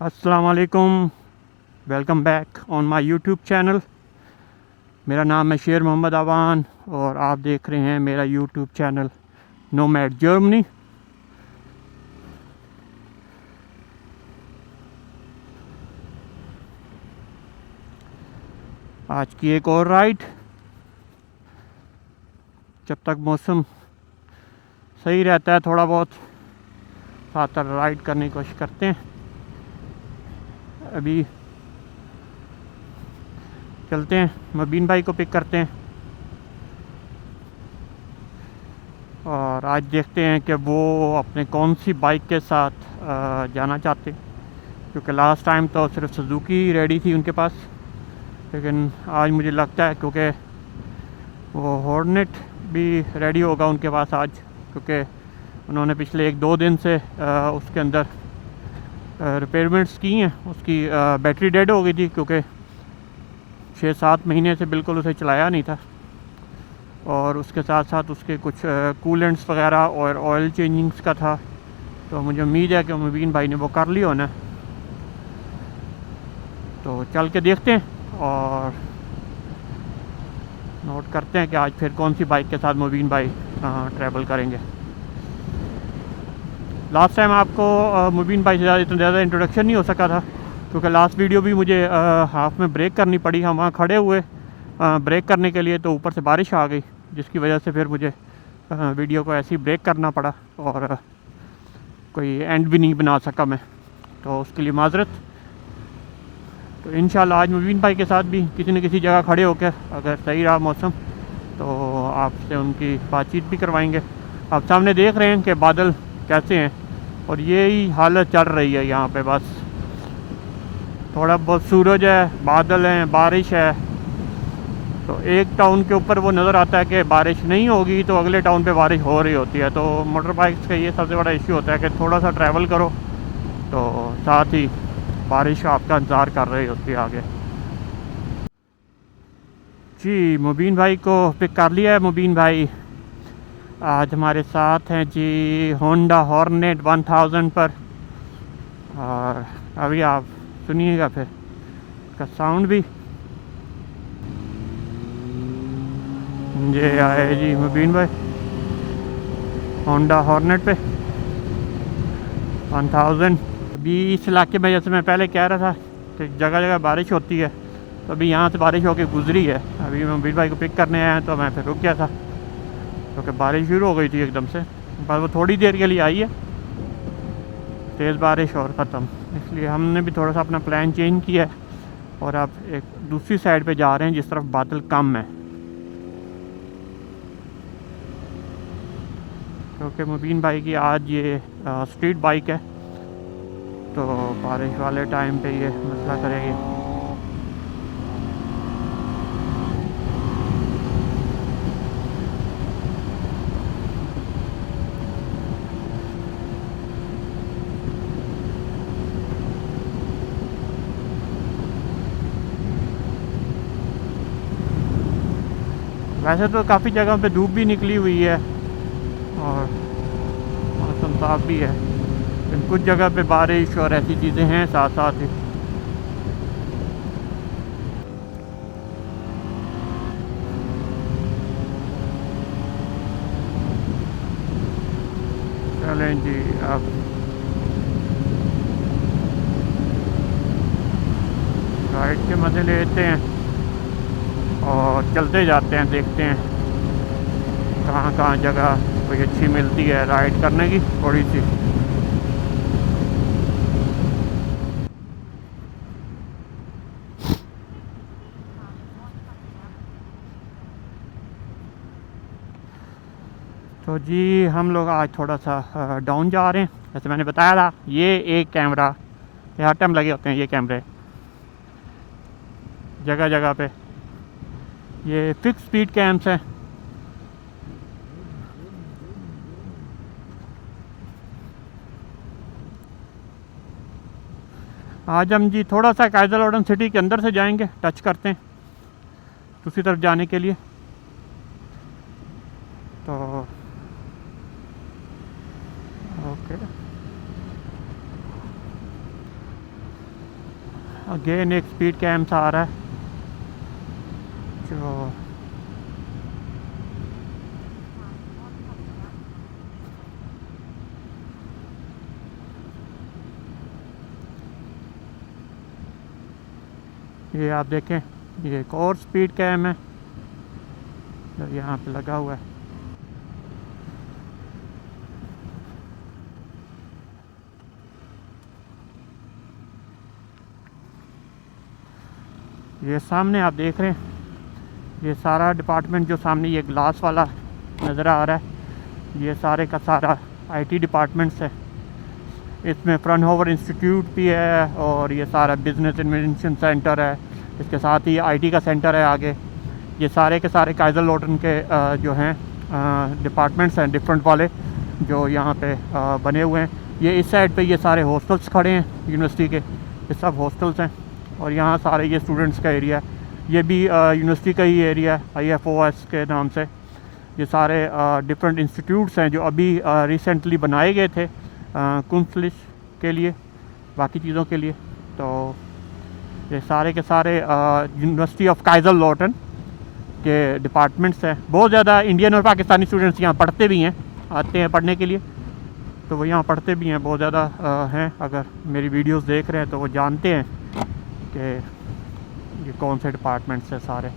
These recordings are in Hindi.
अस्सलाम वालेकुम। Welcome back on my YouTube channel. मेरा नाम है शेर मोहम्मद आवान और आप देख रहे हैं मेरा यूट्यूब चैनल नोमैड जर्मनी। आज की एक और राइड, जब तक मौसम सही रहता है थोड़ा बहुत साथ राइड करने की कोशिश करते हैं। अभी चलते हैं, मुबीन भाई को पिक करते हैं और आज देखते हैं कि वो अपने कौन सी बाइक के साथ जाना चाहते हैं, क्योंकि लास्ट टाइम तो सिर्फ सुजुकी रेडी थी उनके पास, लेकिन आज मुझे लगता है क्योंकि वो हॉर्नेट भी रेडी होगा उनके पास आज, क्योंकि उन्होंने पिछले 1-2 दिन से उसके अंदर रिपेयरमेंट्स की हैं। उसकी बैटरी डेड हो गई थी क्योंकि 6-7 महीने से बिल्कुल उसे चलाया नहीं था, और उसके साथ साथ उसके कुछ कूलेंट्स वगैरह और ऑयल चेंजिंग्स का था। तो मुझे उम्मीद है कि मुबीन भाई ने वो कर लिया होना। तो चल के देखते हैं और नोट करते हैं कि आज फिर कौन सी बाइक के साथ मुबीन भाई ट्रैवल करेंगे। लास्ट टाइम आपको मुबीन भाई से इतना ज़्यादा इंट्रोडक्शन नहीं हो सका था, क्योंकि लास्ट वीडियो भी मुझे हाफ में ब्रेक करनी पड़ी। हम वहाँ खड़े हुए ब्रेक करने के लिए, तो ऊपर से बारिश आ गई, जिसकी वजह से फिर मुझे वीडियो को ऐसे ही ब्रेक करना पड़ा और कोई एंड भी नहीं बना सका मैं, तो उसके लिए माजरत। तो इंशाल्लाह आज मुबीन भाई के साथ भी किसी न किसी जगह खड़े होकर, अगर सही रहा मौसम, तो आपसे उनकी बातचीत भी करवाएंगे। आप सामने देख रहे हैं कि बादल कैसे हैं, और यही हालत चल रही है यहाँ पे। बस थोड़ा बहुत सूरज है, बादल हैं, बारिश है। तो एक टाउन के ऊपर वो नज़र आता है कि बारिश नहीं होगी, तो अगले टाउन पे बारिश हो रही होती है। तो मोटर बाइक्स का ये सबसे बड़ा इश्यू होता है कि थोड़ा सा ट्रैवल करो तो साथ ही बारिश आपका इंतज़ार कर रही होती है आगे। जी, मुबीन भाई को पिक कर लिया है। मुबीन भाई आज हमारे साथ हैं जी होंडा हॉर्नेट 1000 पर, और अभी आप सुनिएगा फिर इसका साउंड भी। ये आए जी मुबीन भाई होंडा हॉर्नेट पे 1000। अभी इस इलाके में, जैसे मैं पहले कह रहा था कि जगह जगह बारिश होती है, तो अभी यहाँ से बारिश होकर गुजरी है। अभी मुबीन भाई को पिक करने आया तो मैं फिर रुक गया था, क्योंकि बारिश शुरू हो गई थी एकदम से। बस वो थोड़ी देर के लिए आई है, तेज़ बारिश और ख़त्म। इसलिए हमने भी थोड़ा सा अपना प्लान चेंज किया है और अब एक दूसरी साइड पे जा रहे हैं जिस तरफ बादल कम है, क्योंकि मुबीन भाई की आज ये स्ट्रीट बाइक है, तो बारिश वाले टाइम पे ये मसला करेगी। वैसे तो काफ़ी जगह पे धूप भी निकली हुई है और मौसम साफ भी है, लेकिन कुछ जगह पे बारिश और ऐसी चीज़ें हैं साथ साथ ही। चलें जी, अब राइड के मज़े लेते हैं और चलते जाते हैं, देखते हैं कहाँ कहाँ जगह कोई अच्छी मिलती है राइड करने की थोड़ी सी। तो जी हम लोग आज थोड़ा सा डाउन जा रहे हैं। जैसे मैंने बताया था, ये एक कैमरा, ये हर टाइम लगे होते हैं ये कैमरे जगह जगह पे। ये फिक्स स्पीड कैम्स हैं। आज हम जी थोड़ा सा काइजरलाउडन सिटी के अंदर से जाएंगे, टच करते हैं दूसरी तरफ जाने के लिए। तो ओके, अगेन एक स्पीड कैम्स आ रहा है जो ये आप देखें, ये एक और स्पीड कैम है जो यहाँ पे लगा हुआ है। ये सामने आप देख रहे हैं, ये सारा डिपार्टमेंट जो सामने ये ग्लास वाला नज़र आ रहा है, ये सारे का सारा आईटी डिपार्टमेंट्स है। इसमें फ्रनहोवर इंस्टीट्यूट भी है और ये सारा बिजनेस इन्वेंशन सेंटर है, इसके साथ ही आईटी का सेंटर है आगे। ये सारे के सारे काइजर लॉटन के जो हैं डिपार्टमेंट्स हैं डिफरेंट वाले जो यहाँ पे बने हुए हैं। ये इस साइड पे ये सारे हॉस्टल्स खड़े हैं यूनिवर्सिटी के, ये सब हॉस्टल्स हैं। और यहाँ सारे ये स्टूडेंट्स का एरिया है, ये भी यूनिवर्सिटी का ही एरिया है IFOS के नाम से। ये सारे डिफरेंट इंस्टीट्यूट्स हैं जो अभी रिसेंटली बनाए गए थे कुंसलिश के लिए, बाकी चीज़ों के लिए। तो ये सारे के सारे यूनिवर्सिटी ऑफ काइजर लॉटन के डिपार्टमेंट्स हैं। बहुत ज़्यादा इंडियन और पाकिस्तानी स्टूडेंट्स यहाँ पढ़ते भी हैं, आते हैं पढ़ने के लिए, तो वो यहाँ पढ़ते भी हैं बहुत ज़्यादा हैं। अगर मेरी वीडियोस देख रहे हैं तो वो जानते हैं कि ये कौन से डिपार्टमेंट्स हैं सारे।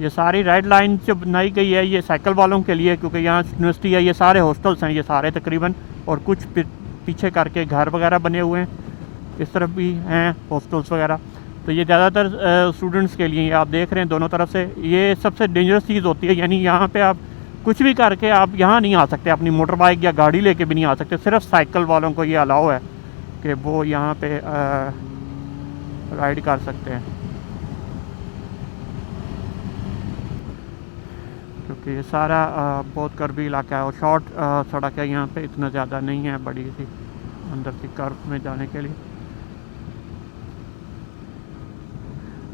ये सारी रेड लाइन जो बनाई गई है ये साइकिल वालों के लिए, क्योंकि यहाँ यूनिवर्सिटी है, ये सारे हॉस्टल्स हैं ये सारे तकरीबन, और कुछ पीछे करके घर वगैरह बने हुए हैं, इस तरफ भी हैं हॉस्टल्स वगैरह। तो ये ज़्यादातर स्टूडेंट्स के लिए आप देख रहे हैं दोनों तरफ से। ये सबसे डेंजरस चीज़ होती है, यानी यहाँ पे आप कुछ भी करके आप यहाँ नहीं आ सकते, अपनी मोटर बाइक या गाड़ी लेके भी नहीं आ सकते। सिर्फ साइकिल वालों को ये अलाउ है कि वो यहाँ पे राइड कर सकते हैं, क्योंकि ये सारा बहुत कर्वी इलाका है और शॉर्ट सड़क है, यहाँ पे इतना ज़्यादा नहीं है बड़ी सी अंदर से कर्व में जाने के लिए।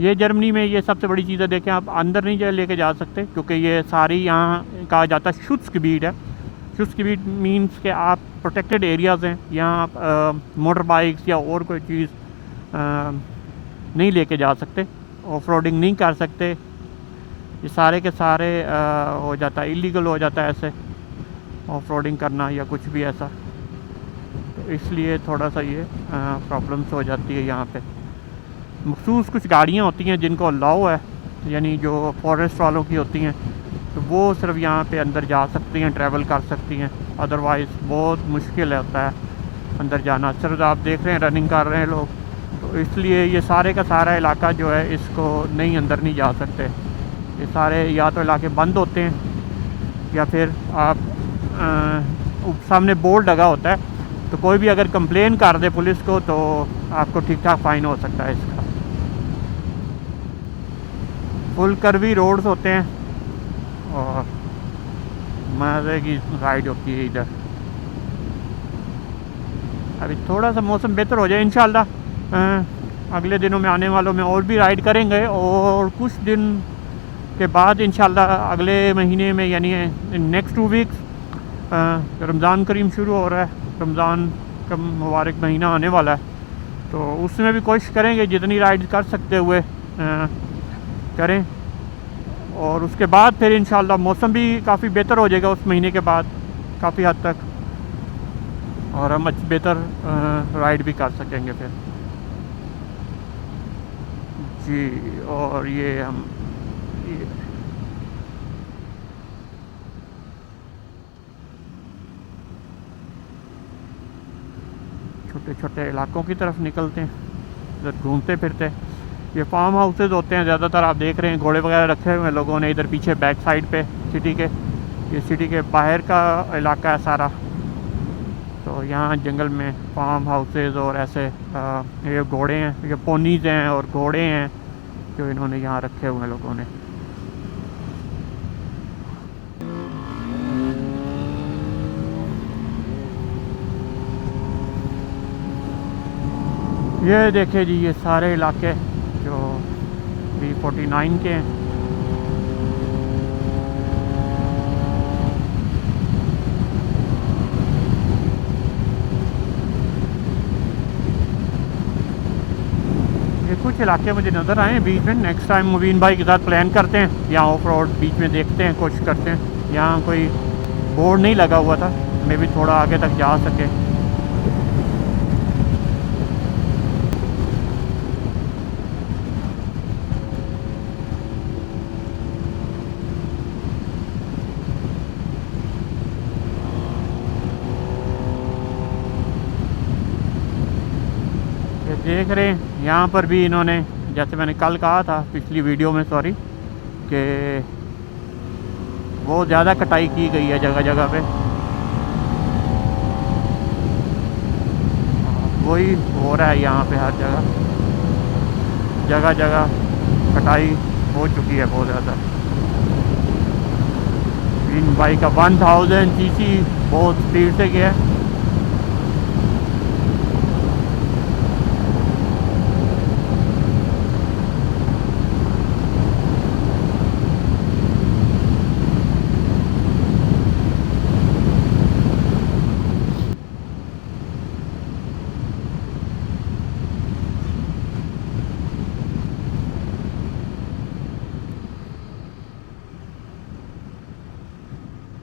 ये जर्मनी में ये सबसे बड़ी चीज़ है, देखें आप अंदर नहीं लेके जा सकते, क्योंकि ये सारी यहाँ कहा जाता है शुट्ज़gebiet है। शुट्ज़gebiet मीन्स के आप प्रोटेक्टेड एरियाज़ हैं, यहाँ आप मोटर बाइक्स या और कोई चीज़ नहीं लेके जा सकते, ऑफ रोडिंग नहीं कर सकते। ये सारे के सारे हो जाता है, इलीगल हो जाता है ऐसे ऑफ रोडिंग करना या कुछ भी ऐसा। तो इसलिए थोड़ा सा ये प्रॉब्लम्स हो जाती है यहाँ पे। मखसूस कुछ गाड़ियाँ होती हैं जिनको अलाउ है, यानी जो फॉरेस्ट वालों की होती हैं, तो वो सिर्फ यहाँ पे अंदर जा सकती हैं, ट्रैवल कर सकती हैं। अदरवाइज़ बहुत मुश्किल होता है अंदर जाना। सिर्फ आप देख रहे हैं रनिंग कर रहे हैं लोग, तो इसलिए ये सारे का सारा इलाका जो है इसको नहीं अंदर नहीं जा सकते। ये सारे या तो इलाके बंद होते हैं या फिर आप सामने बोर्ड लगा होता है, तो कोई भी अगर कंप्लेन कर दे पुलिस को तो आपको ठीक ठाक फ़ाइन हो सकता है इसका। फुल कर्वी रोड्स होते हैं और मज़े की राइड होती है इधर। अभी थोड़ा सा मौसम बेहतर हो जाए इंशाल्लाह अगले दिनों में आने वालों में और भी राइड करेंगे, और कुछ दिन के बाद इंशाल्लाह अगले महीने में यानी नेक्स्ट 2 वीक्स रमज़ान करीम शुरू हो रहा है, रमज़ान का मुबारक महीना आने वाला है, तो उसमें भी कोशिश करेंगे जितनी राइड कर सकते हुए करें। और उसके बाद फिर इंशाल्लाह मौसम भी काफ़ी बेहतर हो जाएगा उस महीने के बाद काफ़ी हद तक, और हम अच्छी बेहतर राइड भी कर सकेंगे फिर जी। और ये हम छोटे छोटे इलाकों की तरफ निकलते हैं, इधर घूमते फिरते। ये फार्म हाउसेज होते हैं ज़्यादातर, आप देख रहे हैं घोड़े वगैरह रखे हुए हैं लोगों ने इधर पीछे बैक साइड पे सिटी के। ये सिटी के बाहर का इलाका है सारा, तो यहाँ जंगल में फार्म हाउसेज और ऐसे ये घोड़े हैं, ये पोनीज़ हैं और घोड़े हैं जो इन्होंने यहाँ रखे हुए हैं लोगों ने। ये देखिए जी, ये सारे इलाके जो B49 के हैं। ये कुछ इलाके मुझे नज़र आए हैं बीच में। नेक्स्ट टाइम मुबीन भाई के साथ प्लान करते हैं, यहाँ ऑफ रोड बीच में देखते हैं, कोशिश करते हैं। यहाँ कोई बोर्ड नहीं लगा हुआ था, मे भी थोड़ा आगे तक जा सके। ये देख रहे हैं, यहाँ पर भी इन्होंने, जैसे मैंने कल कहा था पिछली वीडियो में, सॉरी, कि बहुत ज़्यादा कटाई की गई है जगह जगह पे। वही हो रहा है यहाँ पे, हर जगह जगह जगह कटाई हो चुकी है बहुत ज़्यादा। इन बाइक का 1000 सीसी बहुत स्पीड से गया है।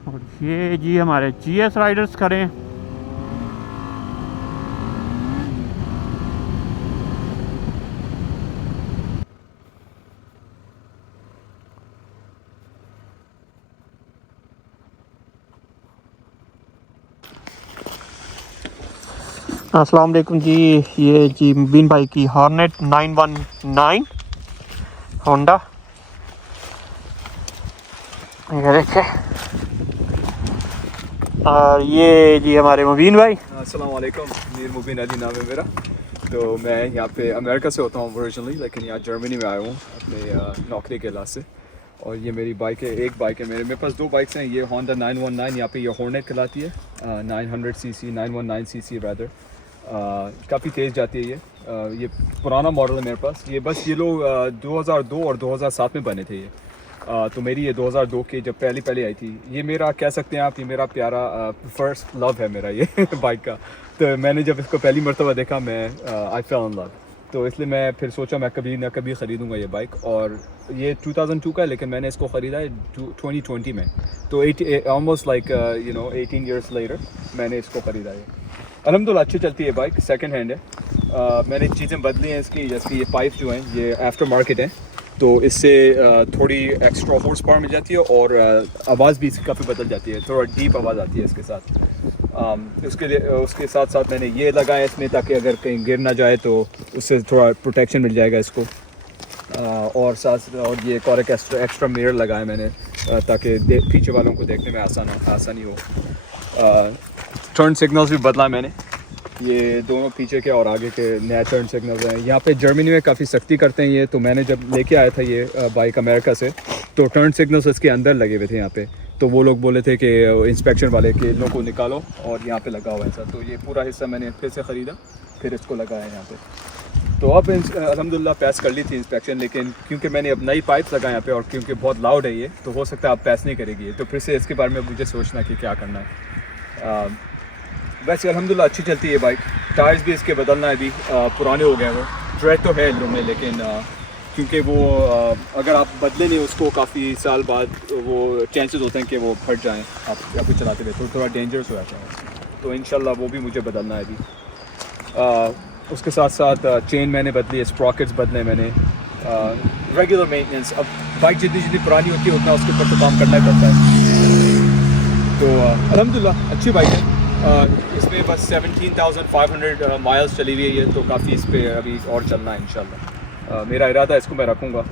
और ये जी हमारे GS राइडर्स खड़े हैं। अस्सलाम वालेकुम जी, ये जी मुबीन भाई की हॉर्नेट 919 होंडा, ये देखिए। और ये जी हमारे मुबीन भाई। अस्सलाम वालेकुम, मीर मुबीन अली नाम है मेरा। तो मैं यहाँ पे अमेरिका से होता हूँ ओरिजिनली, लेकिन यहाँ जर्मनी में आया हूँ अपने नौकरी के इलाज से। और ये मेरी बाइक है, एक बाइक है मेरे पास, दो बाइक्स हैं। ये होंडा 919, यहाँ पे ये हॉर्नेट कहलाती है, 900 सीसी, 919 सीसी रैदर। काफ़ी तेज़ जाती है ये पुराना मॉडल है मेरे पास। ये बस ये लोग 2002 और 2007 में बने थे ये। तो मेरी ये 2002 की जब पहली आई थी, ये मेरा कह सकते हैं आप, ये मेरा प्यारा फर्स्ट लव है मेरा ये बाइक का। तो मैंने जब इसको पहली मरतबा देखा, मैं आई फेल इन लव। तो इसलिए मैं फिर सोचा मैं कभी ना कभी ख़रीदूँगा ये बाइक। और ये 2002 का है, लेकिन मैंने इसको ख़रीदा है 2020 में। तो ऑलमोस्ट लाइक 18 ईयर्स लेटर मैंने इसको ख़रीदा है। अल्हम्दुलिल्लाह अच्छी चलती है बाइक, सेकंड हैंड है। मैंने चीज़ें बदली हैं इसकी, जैसे ये पाइप जो हैं ये आफ्टर मार्केट है, तो इससे थोड़ी एक्स्ट्रा हॉर्स पावर मिल जाती है। और आवाज़ भी इसकी काफ़ी बदल जाती है, थोड़ा डीप आवाज़ आती है इसके साथ। उसके साथ साथ मैंने ये लगाया इसमें, ताकि अगर कहीं गिर ना जाए तो उससे थोड़ा प्रोटेक्शन मिल जाएगा इसको। और ये एक एक्स्ट्रा मिरर लगाया मैंने, ताकि पीछे वालों को देखने में आसानी हो। टर्न सिग्नल्स भी बदला मैंने, ये दोनों पीछे के और आगे के नए टर्न सिग्नल्स हैं। यहाँ पे जर्मनी में काफ़ी सख्ती करते हैं ये। तो मैंने जब लेके आया था ये बाइक अमेरिका से, तो टर्न सिग्नल्स इसके अंदर लगे हुए थे यहाँ पे। तो वो लोग बोले थे कि इंस्पेक्शन वाले के इनको निकालो और यहाँ पे लगा हुआ ऐसा। तो ये पूरा हिस्सा मैंने फिर से ख़रीदा, फिर इसको लगाया यहाँ पे। तो अब अल्हम्दुलिल्लाह पास कर ली थी इंस्पेक्शन, लेकिन क्योंकि मैंने अब नई पाइप लगाए यहाँ पे, और क्योंकि बहुत लाउड है ये, तो हो सकता है अब पास नहीं करेगी ये। तो फिर से इसके बारे में मुझे सोचना कि क्या करना है। वैसे अल्हम्दुलिल्लाह अच्छी चलती है बाइक। टायर्स भी इसके बदलना है, अभी पुराने हो गए हैं वो। ट्रेड तो है इन में, लेकिन क्योंकि वो अगर आप बदले नहीं उसको काफ़ी साल बाद, वो चांसेस होते हैं कि वो फट जाएं आप या फिर चलाते हुए, तो थोड़ा डेंजरस हो जाता है। तो इंशाल्लाह वो भी मुझे बदलना है अभी। उसके साथ साथ चेन मैंने बदली है, स्प्रॉकेट्स बदले मैंने। रेगुलर मेंटेनेंस, अब बाइक जितनी पुरानी होती है उतना उसके ऊपर तो काम करना ही पड़ता है। तो अल्हम्दुलिल्लाह अच्छी बाइक है। इसमें बस 17,500 माइल्स चली हुई है ये, तो काफ़ी इस पर अभी और चलना है इंशाल्लाह। मेरा इरादा है इसको मैं रखूँगा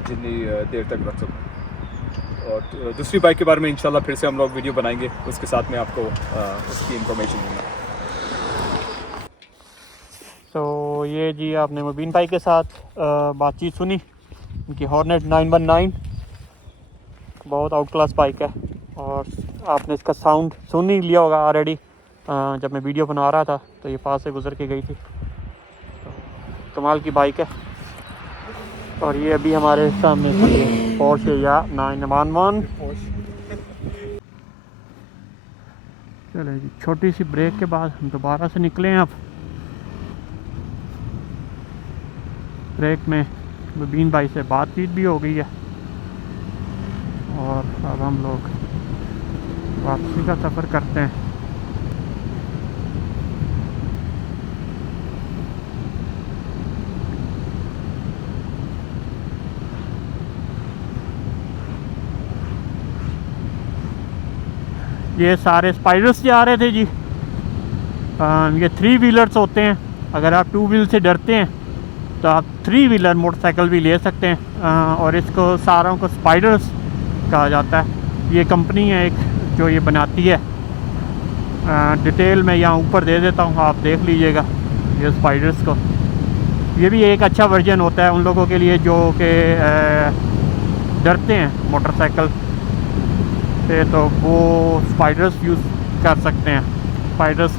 जितनी देर तक रख सकूँ। और दूसरी बाइक के बारे में इंशाल्लाह फिर से हम लोग वीडियो बनाएंगे, उसके साथ में आपको उसकी इंफॉर्मेशन दूँगा। तो ये जी आपने मुबीन भाई के साथ बातचीत सुनी, इनकी हॉर्नेट 919 बहुत आउट क्लास बाइक है। और आपने इसका साउंड सुन ही लिया होगा ऑलरेडी, जब मैं वीडियो बना रहा था तो ये पास से गुजर के गई थी। तो कमाल की बाइक है। और ये अभी हमारे सामने से पोर्शे या 911। चले जी, छोटी सी ब्रेक के बाद हम दोबारा से निकले हैं। अब ब्रेक में मुबीन भाई से बातचीत भी हो गई है और अब हम लोग वापसी का सफ़र करते हैं। ये सारे स्पाइडर्स जा रहे थे जी। ये 3 व्हीलर्स होते हैं। अगर आप 2 व्हील से डरते हैं तो आप 3 व्हीलर मोटरसाइकिल भी ले सकते हैं। और इसको सारों को स्पाइडर्स कहा जाता है। ये कंपनी है एक जो ये बनाती है। डिटेल मैं यहाँ ऊपर दे देता हूँ, आप देख लीजिएगा ये स्पाइडर्स को। ये भी एक अच्छा वर्जन होता है उन लोगों के लिए जो कि डरते हैं मोटरसाइकिल से, तो वो स्पाइडर्स यूज़ कर सकते हैं। स्पाइडर्स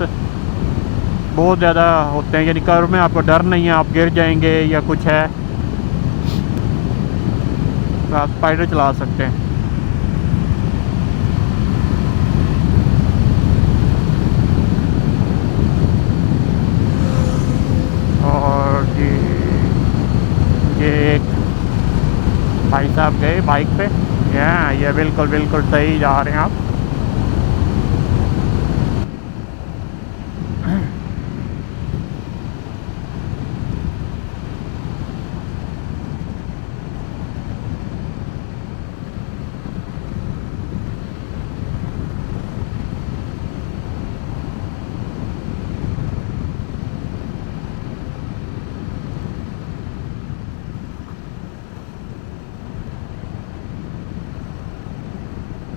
बहुत ज़्यादा होते हैं, यानी कर्व में आपको डर नहीं है आप गिर जाएंगे या कुछ है, तो आप स्पाइडर चला सकते हैं। और ये एक भाई साहब गए बाइक पे, ये बिल्कुल बिल्कुल सही जा रहे हैं आप।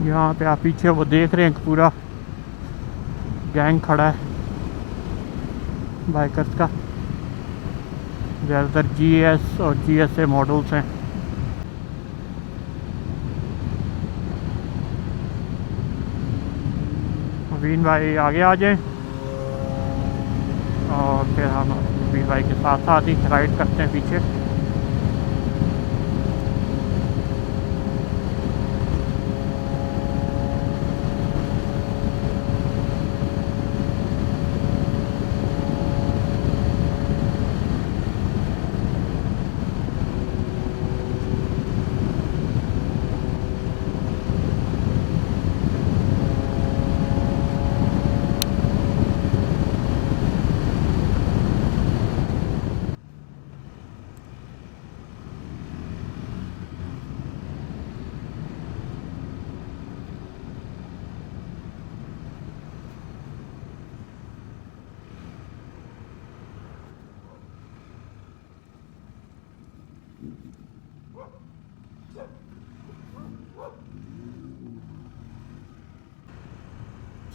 यहाँ पे आप पीछे वो देख रहे हैं कि पूरा गैंग खड़ा है बाइकर्स का। ज़्यादातर GS और GSA मॉडल्स हैं। मुबीन भाई आगे आ जाएं और फिर हम मुबीन भाई के साथ साथ ही राइड करते हैं पीछे।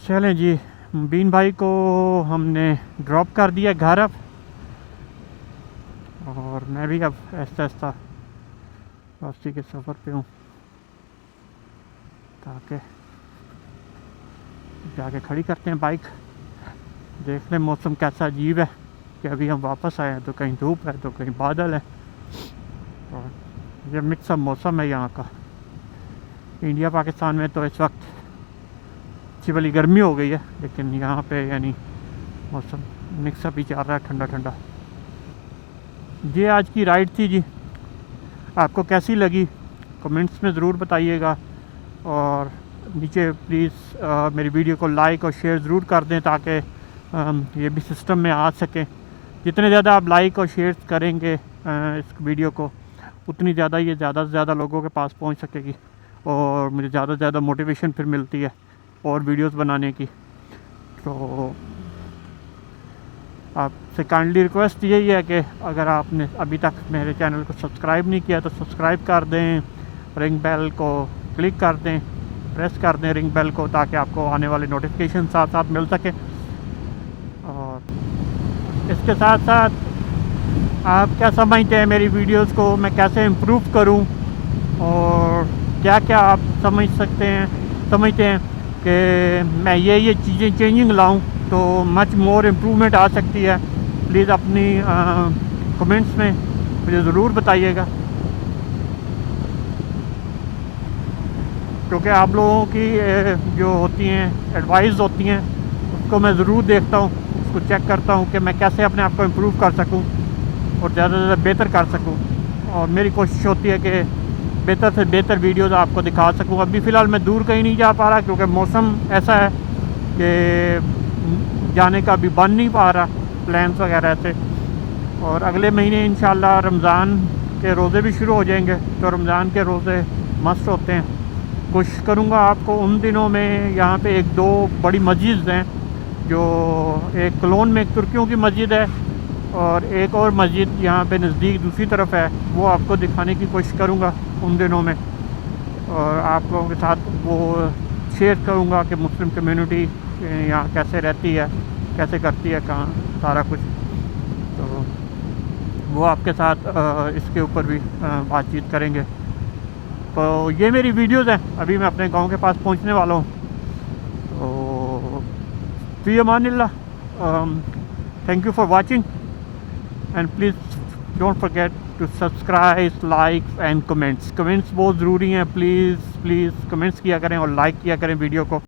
चलें जी, मुबीन भाई को हमने ड्रॉप कर दिया घर अब, और मैं भी अब आहिस्ता आहिस्ता वापसी के सफ़र पे हूँ, ताकि जाके खड़ी करते हैं बाइक। देख लें मौसम कैसा अजीब है कि अभी हम वापस आए हैं तो कहीं धूप है तो कहीं बादल है, और ये मिक्सअप मौसम है यहाँ का। इंडिया पाकिस्तान में तो इस वक्त अच्छी वाली गर्मी हो गई है, लेकिन यहाँ पे यानी मौसम मिक्सअप ही चल रहा है, ठंडा ठंडा। ये आज की राइड थी जी, आपको कैसी लगी कमेंट्स में ज़रूर बताइएगा, और नीचे प्लीज़ मेरी वीडियो को लाइक और शेयर ज़रूर कर दें ताकि ये भी सिस्टम में आ सकें। जितने ज़्यादा आप लाइक और शेयर करेंगे इस वीडियो को, उतनी ज़्यादा ये ज़्यादा से ज़्यादा लोगों के पास पहुंच सकेगी, और मुझे ज़्यादा से ज़्यादा मोटिवेशन फिर मिलती है और वीडियोस बनाने की। तो आपसे काइंडली रिक्वेस्ट यही है कि अगर आपने अभी तक मेरे चैनल को सब्सक्राइब नहीं किया तो सब्सक्राइब कर दें, रिंग बेल को क्लिक कर दें, प्रेस कर दें रिंग बेल को, ताकि आपको आने वाले नोटिफिकेशन साथ साथ मिल सके। और इसके साथ साथ आप क्या समझते हैं मेरी वीडियोस को मैं कैसे इम्प्रूव करूं, और क्या क्या आप समझते हैं कि मैं ये चीज़ें चेंजिंग लाऊं तो मच मोर इम्प्रूवमेंट आ सकती है। प्लीज़ अपनी कमेंट्स में मुझे ज़रूर बताइएगा, क्योंकि आप लोगों की जो होती हैं एडवाइस होती हैं उसको मैं ज़रूर देखता हूँ, उसको चेक करता हूँ कि मैं कैसे अपने आप को इम्प्रूव कर सकूँ और ज़्यादा से ज़्यादा बेहतर कर सकूँ। और मेरी कोशिश होती है कि बेहतर से बेहतर वीडियोस आपको दिखा सकूँ। अभी फ़िलहाल मैं दूर कहीं नहीं जा पा रहा क्योंकि मौसम ऐसा है कि जाने का अभी बन नहीं पा रहा प्लान्स वगैरह से। और अगले महीने इंशाल्लाह रमज़ान के रोज़े भी शुरू हो जाएंगे, तो रमज़ान के रोज़े मस्त होते हैं। कोशिश करूँगा आपको उन दिनों में यहाँ पे एक दो बड़ी मस्जिद हैं, जो एक क्लोन में एक तुर्कियों की मस्जिद है और एक और मस्जिद यहाँ पे नज़दीक दूसरी तरफ है, वो आपको दिखाने की कोशिश करूँगा उन दिनों में। और आप लोगों के साथ वो शेयर करूँगा कि मुस्लिम कम्युनिटी यहाँ कैसे रहती है, कैसे करती है, कहाँ सारा कुछ। तो वो आपके साथ इसके ऊपर भी बातचीत करेंगे। तो ये मेरी वीडियोज़ हैं, अभी मैं अपने गांव के पास पहुंचने वाला हूँ। तो फ़ी अमानिल्लाह, thank you for watching and please don't forget to subscribe, like and comments बहुत ज़रूरी हैं। प्लीज़ कमेंट्स किया करें और लाइक किया करें वीडियो को।